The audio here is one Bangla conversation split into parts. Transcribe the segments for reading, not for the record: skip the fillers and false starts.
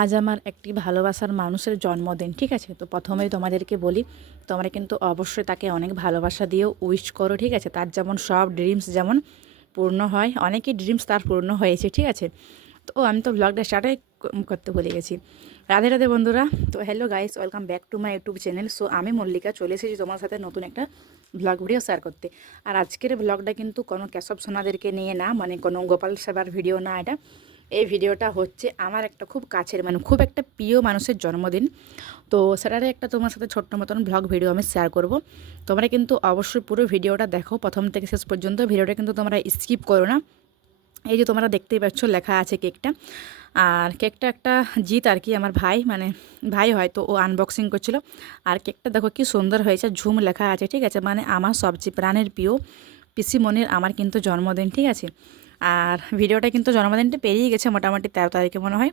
আজ আমার একটি ভালোবাসার মানুষের জন্মদিন, ঠিক আছে? তো প্রথমেই তোমাদেরকে বলি, তোমরা কিন্তু অবশ্যই তাকে অনেক ভালোবাসা দিয়েও উইশ করো, ঠিক আছে? তার যেমন সব ড্রিমস যেমন পূর্ণ হয়, অনেকই ড্রিমস তার পূর্ণ হয়েছে, ঠিক আছে? তো আমি তো ব্লগটা স্টার্টে করতে ভুলে গেছি। রাধে রাধে বন্ধুরা। তো hello guys, welcome back to my YouTube channel. So আমি মল্লিকা চলে এসেছি তোমার সাথে নতুন একটা ব্লগ ভিডিও শেয়ার করতে। আর আজকের ব্লগটা কিন্তু কোনো কেশব সোনাদেরকে নিয়ে না, মানে কোনো গোপাল সেবার ভিডিও না এটা। এই ভিডিওটা হচ্ছে আমার একটা খুব কাছের, মানে খুব একটা প্রিয় মানুষের জন্মদিন। তো সেটারে একটা তোমার সাথে ছোট্ট মতন ব্লগ ভিডিও আমি শেয়ার করব। তোমরা কিন্তু অবশ্যই পুরো ভিডিওটা দেখো প্রথম থেকে শেষ পর্যন্ত। ভিডিওটা কিন্তু তোমরা স্কিপ করো না। এই যে তোমরা দেখতেই পাচ্ছ লেখা আছে কেকটা, আর কেকটা একটা জিত আর কি, আমার ভাই, মানে ভাই হয়তো ও আনবক্সিং করছিল। আর কেকটা দেখো কি সুন্দর হয়েছে, ঝুম লেখা আছে, ঠিক আছে? মানে আমার সবচেয়ে প্রাণের প্রিয় পিসিমণির আমার কিন্তু জন্মদিন, ঠিক আছে? আর ভিডিওটা কিন্তু জন্মদিনটা পেরিয়ে গেছে, মোটামুটি 13 তারিখে মনে হয়,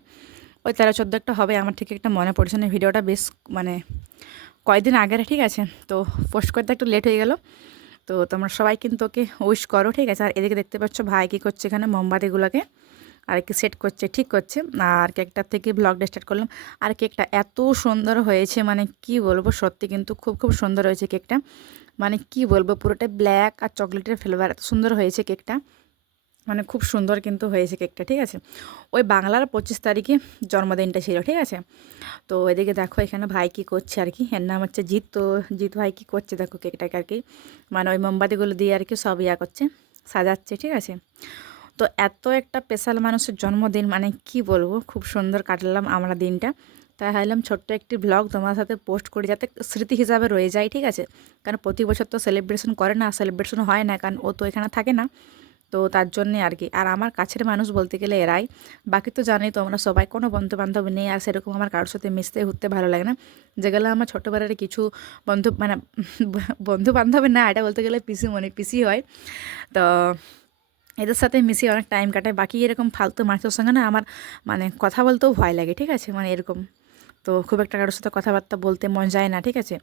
ওই 13-14 একটা হবে, আমার ঠিক একটা মনে পড়ছে না। ভিডিওটা বেশ মানে কয়েকদিন আগের, ঠিক আছে? তো পোস্ট করতে একটু লেট হয়ে গেল। তো তোমরা সবাই কিন্তু ওকে উইশ করো, ঠিক আছে? আর এদিকে দেখতে পাচ্ছ ভাই কী করছে, এখানে মোমবাতিগুলোকে আর কি সেট করছে, ঠিক করছে। আর কেকটার থেকে ব্লগটা স্টার্ট করলাম। আর কেকটা এত সুন্দর হয়েছে, মানে কি বলবো, সত্যি কিন্তু খুব খুব সুন্দর হয়েছে কেকটা। মানে কি বলবো, পুরোটা ব্ল্যাক আর চকলেটের ফ্লেভার, এত সুন্দর হয়েছে কেকটা, মানে খুব সুন্দর কিন্তু হয়েছে কেকটা, ঠিক আছে? ওই বাংলার 25 তারিখে জন্মদিনটা ছিল, ঠিক আছে? তো এদিকে দেখো এখানে ভাই কী করছে আর কি, এর নাম হচ্ছে জিৎ। তো জিৎ ভাই কী করছে দেখো কেকটাকে আর কি, মানে ওই মোমবাতিগুলো দিয়ে আর কি সব ইয়া করছে, সাজাচ্ছে, ঠিক আছে? তো এত একটা স্পেশাল মানুষের জন্মদিন, মানে কি বলবো, খুব সুন্দর কাটালাম আমরা দিনটা। তাই ভাবলাম ছোট্ট একটি ব্লগ তোমার সাথে পোস্ট করি, যাতে স্মৃতি হিসাবে রয়ে যায়, ঠিক আছে? কারণ প্রতি বছর তো সেলিব্রেশন করে না, সেলিব্রেশন হয় না, কারণ ও তো এখানে থাকে না। তো তার জন্যে আর কি। আর আমার কাছের মানুষ বলতে গেলে এরাই। বাকি তো জানোই তোমরা সবাই, কোনো বন্ধু বান্ধব নেই, আর সেরকম আমার কারোর সাথে মিশতে উঠতে ভালো লাগে না। যেগুলো আমার ছোটোবেলার কিছু বন্ধু, মানে বন্ধু বান্ধব না, এটা বলতে গেলে পিসি, মনে পিসি হয়। তো এদের সাথে মিশিয়ে অনেক টাইম কাটায়। বাকি এরকম ফালতু মানুষের সঙ্গে না আমার মানে কথা বলতেও ভয় লাগে, ঠিক আছে? মানে এরকম। তো খুব একটা কারোর সাথে কথাবার্তা বলতে মন যায় না, ঠিক আছে?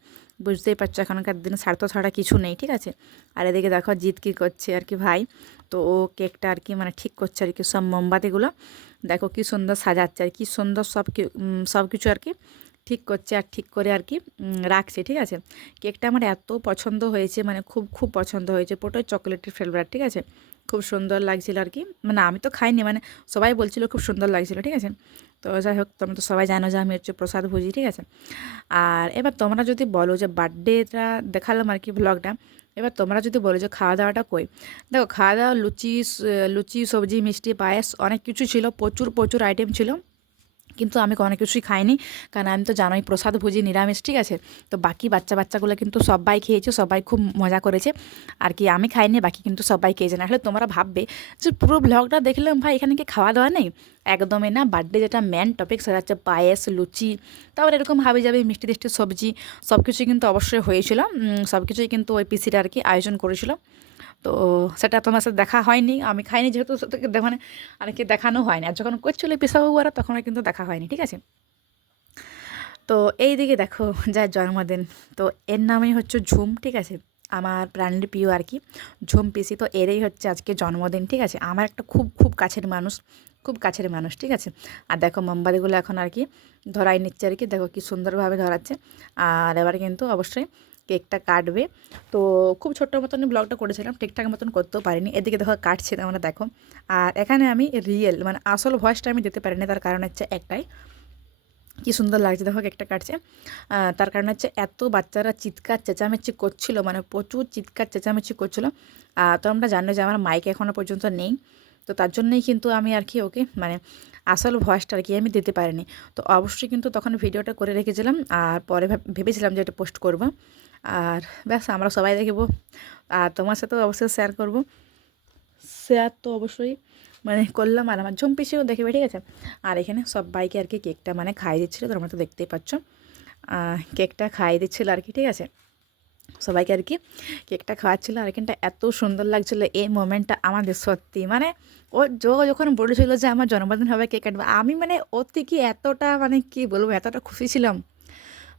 বুঝতেই পারছো এখনকার দিনে স্বার্থ ছাড়া কিছু নেই, ঠিক আছে? আর এদিকে দেখো জিৎ কী করছে আর কি, ভাই। তো ও কেকটা আর কি মানে ঠিক করছে আর কি, সব মোমবাতিগুলো দেখো কি সুন্দর সাজাচ্ছে, আর কি সুন্দর সব কিছু আর কি ঠিক করছে, আর ঠিক করে আর কি রাখছে, ঠিক আছে? কেকটা আমার এত পছন্দ হয়েছে, মানে খুব খুব পছন্দ হয়েছে, পুরোটাই চকলেটের ফ্লেভার, ঠিক আছে? খুব সুন্দর লাগছিল আর কি, মানে আমি তো খাইনি, মানে সবাই বলছিল খুব সুন্দর লাগছিল, ঠিক আছে? তো যাই হোক, তোমরা তো সবাই জানো যে আমি হচ্ছে প্রসাদ ভুজি, ঠিক আছে? আর এবার তোমরা যদি বলো যে বার্থডেটা দেখালাম আর কি ব্লগটা, এবার তোমরা যদি বলো যে খাওয়া দাওয়াটা কই, দেখো খাওয়া দাওয়া লুচি সবজি মিষ্টি পায়েস অনেক কিছু ছিল, প্রচুর প্রচুর আইটেম ছিল। কিন্তু আমি অনেক কিছুই খাইনি, কারণ আমি তো জানোই প্রসাদ ভুজি নিরামিষ, ঠিক আছে? তো বাকি বাচ্চাগুলো কিন্তু সবাই খেয়েছে, সবাই খুব মজা করেছে আর কি। আমি খাইনি, বাকি কিন্তু সবাই খেয়েছে। না হলে তোমরা ভাববে যে পুরো ব্লগটা দেখলাম ভাই, এখানে কি খাওয়া দাওয়া নেই? একদমই না। বার্থডে যেটা মেন টপিক সেটা হচ্ছে পায়েস, লুচি, তারপর এরকম হাবি যাবে মিষ্টি টিষ্টি সবজি, সব কিছুই কিন্তু অবশ্যই হয়েছিল। সব কিছুই কিন্তু ওই পিসিটা আর কি আয়োজন করেছিল। তো সেটা তোমার সাথে দেখা হয়নি, আমি খাইনি যেহেতু, মানে অনেকে দেখানো হয়নি। আর যখন করছিল পিসাবাবুরা তখন আর কিন্তু দেখা হয়নি, ঠিক আছে? তো এই দিকে দেখো যার জন্মদিন, তো এর নামই হচ্ছে ঝুম, ঠিক আছে? আমার প্রাণের প্রিয় আর কি, ঝুম পিসি। তো এরই হচ্ছে আজকে জন্মদিন, ঠিক আছে? আমার একটা খুব খুব কাছের মানুষ, খুব কাছের মানুষ, ঠিক আছে? আর দেখো মোমবাতিগুলো এখন আর কি ধরাই নিচ্ছে আর কি, দেখো কি সুন্দরভাবে ধরাচ্ছে। আর এবার কিন্তু অবশ্যই কেকটা কাটবে। তো খুব ছোট্ট মতনই ব্লগটা করেছিলাম, ঠিকঠাক মতন করতেও পারিনি। এদিকে দেখো কাটছে, তোমরা দেখো। আর এখানে আমি রিয়েল মানে আসল ভয়েসটা আমি দিতে পারিনি, তার কারণ হচ্ছে একটাই, কি সুন্দর লাগছে দেখো কেকটা কাটছে। তার কারণ হচ্ছে এত বাচ্চারা চিৎকার চেঁচামেচি করছিল, মানে প্রচুর চিৎকার চেঁচামেচি করছিল। তো আমরা জানি যে আমার মাইক এখনও পর্যন্ত নেই, তো তার জন্যই কিন্তু আমি আর কি ওকে মানে আসল ভয়েসটা আর কি আমি দিতে পারিনি। তো অবশ্যই কিন্তু তখন ভিডিওটা করে রেখেছিলাম, আর পরে ভেবেছিলাম যে এটা পোস্ট করব। আর ব্যাস আমরা সবাই দেখব, আর তোমার সাথেও অবশ্যই শেয়ার করব। শেয়ার তো অবশ্যই মানে করলাম, আর আমার ঝুম পিসিও দেখবে, ঠিক আছে? আর এখানে সবাইকে আর কি কেকটা মানে খাইয়ে দিচ্ছিলো, তোমরা তো দেখতেই পাচ্ছ। কেকটা খাইয়ে দিচ্ছিলো আর কি, ঠিক আছে? সবাইকে আর কি কেকটা খাওয়াচ্ছিলো। আর এখানটা এত সুন্দর লাগছিলো এই মোমেন্টটা আমাদের, সত্যি মানে ও যখন বলেছিল যে আমার জন্মদিন হবে কেক কাটবে, আমি মানে ওর থেকে এতটা মানে কি বলবো, এতটা খুশি ছিলাম,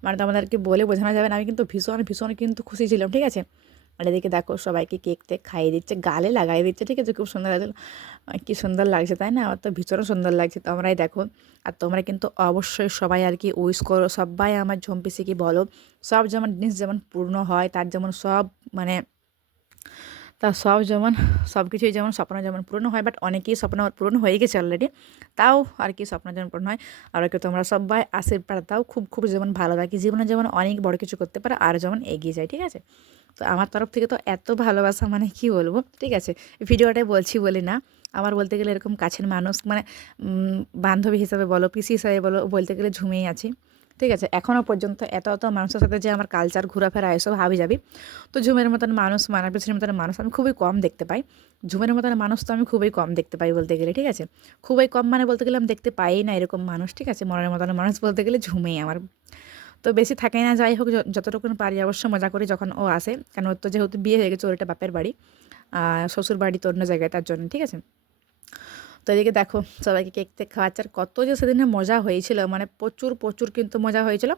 মানে তোমাদেরকে বলে বোঝানো যাবে না। আমি কিন্তু ভীষণ ভীষণ কিন্তু খুশি ছিলাম, ঠিক আছে? আর এদিকে দেখো সবাইকে কেক টেক খাইয়ে দিচ্ছে, গালে লাগাই দিচ্ছে, ঠিক আছে। খুব সুন্দর লাগছে, কি সুন্দর লাগছে তাই না? আমার তো ভীষণ সুন্দর লাগছে, তোমরাই দেখো। আর তোমরা কিন্তু অবশ্যই সবাই আর কি উইশ করো, সবাই আমার ঝম্পিসিকে বলো সব যেমন জিনিস যেমন পূর্ণ হয়, তার যেমন সব মানে তার সব যেমন সব কিছুই যেমন স্বপ্ন যেমন পূরণ হয়, বাট অনেকেই স্বপ্ন পূরণ হয়ে গেছে অলরেডি, তাও আর কি স্বপ্ন যেমন পূরণ হয়। আর কি তোমরা সবাই আশীর্বাদ দাও, খুব খুব যেমন ভালো থাকি জীবনে, যেমন অনেক বড় কিছু করতে পারে আর যেমন এগিয়ে যায়, ঠিক আছে। তো আমার তরফ থেকে তো এত ভালোবাসা মানে কি বলবো, ঠিক আছে। ভিডিওটাই বলছি বলে না, আমার বলতে গেলে এরকম কাছের মানুষ মানে বান্ধবী হিসাবে বলো, পিসি হিসাবে বলো, বলতে গেলে ঝুমেই আছি, ঠিক আছে। এখনও পর্যন্ত এত এত মানুষের সাথে যে আমার কালচার ঘোরাফেরা এসব হাবি যাবি, তো ঝুমের মতন মানুষ, মানাপিসির মতন মানুষ আমি খুবই কম দেখতে পাই। ঝুমের মতন মানুষ তো আমি খুবই কম দেখতে পাই বলতে গেলে, ঠিক আছে। খুবই কম মানে বলতে গেলে আমি দেখতে পাই না এরকম মানুষ, ঠিক আছে। মনের মতন মানুষ বলতে গেলে ঝুমেই আমার। তো বেশি থাকে না, যাই হোক যতটুকু পারি অবশ্য মজা করি যখন ও আসে, কারণ ওর তো যেহেতু বিয়ে হয়ে গেছে, ওর এটা বাপের বাড়ি, শ্বশুর বাড়ি তো অন্য জায়গায়, তার জন্য, ঠিক আছে। তো এদিকে দেখো সবাইকে কেক টেক খাওয়াচ্ছে, আর কত যে সেদিনে মজা হয়েছিল, মানে প্রচুর প্রচুর কিন্তু মজা হয়েছিল,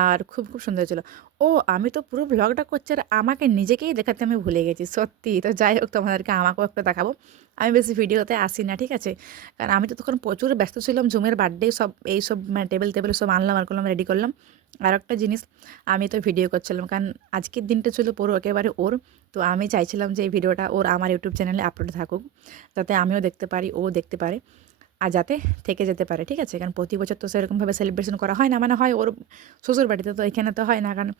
আর খুব খুব সুন্দর হয়েছিল। ও আমি তো পুরো ভ্লগটা করছি আর আমাকে নিজেকেই দেখাতে আমি ভুলে গেছি সত্যি। তো যাই হোক তোমাদেরকে আমাকেও একটা দেখাবো, আমি বেশি ভিডিওতে আসি না, ঠিক আছে। কারণ আমি তো তখন প্রচুর ব্যস্ত ছিলাম, ঝুমের বার্থডে সব এইসব মানে টেবিল টেবিল সব আনলাম আর করলাম, রেডি করলাম। আর একটা জিনিস, আমি তো ভিডিও করছিলাম কারণ আজকের দিনটা ছিল পুরো একেবারে ওর। তো আমি চাইছিলাম যে এই ভিডিওটা ওর আমার ইউটিউব চ্যানেলে আপলোড থাকুক, যাতে আমিও দেখতে পারি, ও দেখতে পারে, আর যাতে থেকে যেতে পারে, ঠিক আছে। কারণ প্রতি বছর তো সেরকমভাবে সেলিব্রেশন করা হয় না, মানে হয় ওর শ্বশুর বাড়িতে, তো এখানে তো হয় না, কারণ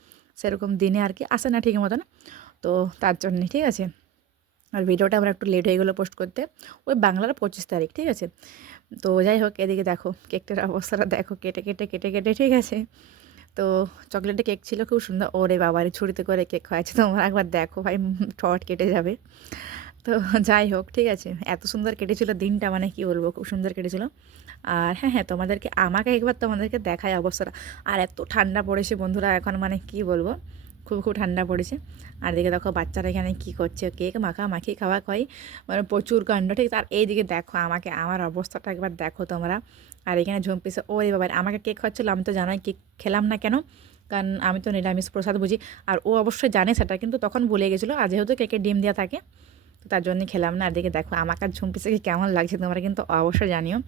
সেরকম দিনে আর কি আসে না ঠিক মতন, তো তার জন্যে, ঠিক আছে। আর ভিডিওটা আমরা একটু লেট হয়ে গেলো পোস্ট করতে, ওই বাংলার 25 তারিখ, ঠিক আছে। তো যাই হোক এদিকে দেখো কেকটার অবস্থাটা দেখো, কেটে কেটে কেটে কেটে, ঠিক আছে। তো চকলেটের কেক ছিল খুব সুন্দর, ওরে বাবারে ছুরিতে করে কেক খাওয়াচ্ছে, তোমরা একবার দেখো ভাই, ঠট কেটে যাবে। তো যাই হোক, ঠিক আছে, এত সুন্দর কেটেছিল দিনটা, মানে কি বলবো, খুব সুন্দর কেটেছিল। আর হ্যাঁ হ্যাঁ তোমাদেরকে আমাকে একবার তোমাদেরকে দেখায় অবস্থাটা। আর এত ঠান্ডা পড়েছে বন্ধুরা এখন, মানে কি বলবো, খুব খুব ঠান্ডা পড়েছে। আর দিকে দেখো বাচ্চারা এখানে কী করছে, কেক মাখামাখি খাওয়া খাওয়াই, মানে প্রচুর কাণ্ড, ঠিক। আর এইদিকে দেখো আমাকে, আমার অবস্থাটা একবার দেখো তোমরা। আর এখানে ঝুমপিছে, ওরে বাবা আমাকে কেক খাওয়াচ্ছিল, আমি তো জানাই কেক খেলাম না কেন, কারণ আমি তো নিরামিষ প্রসাদ বুঝি। আর ও অবশ্যই জানে সেটা, কিন্তু তখন ভুলে গেছিলো, আর যেহেতু কেকে ডিম দেওয়া থাকে, তো তার জন্যই খেলাম না। আর দিকে দেখো আমাকে আর ঝুমপিসেকে কেমন লাগছে তোমরা কিন্তু অবশ্যই জানিও।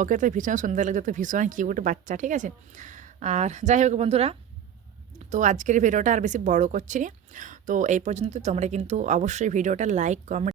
ওকে তো ভীষণ সুন্দর লাগছে, তো ভীষণ কিউট বাচ্চা, ঠিক আছে। আর যাই হোক বন্ধুরা, তো আজকের ভিডিওটা আর বেশি বড় করছি না, তো এই পর্যন্ত। তোমরা কিন্তু অবশ্যই ভিডিওটা লাইক কমেন্ট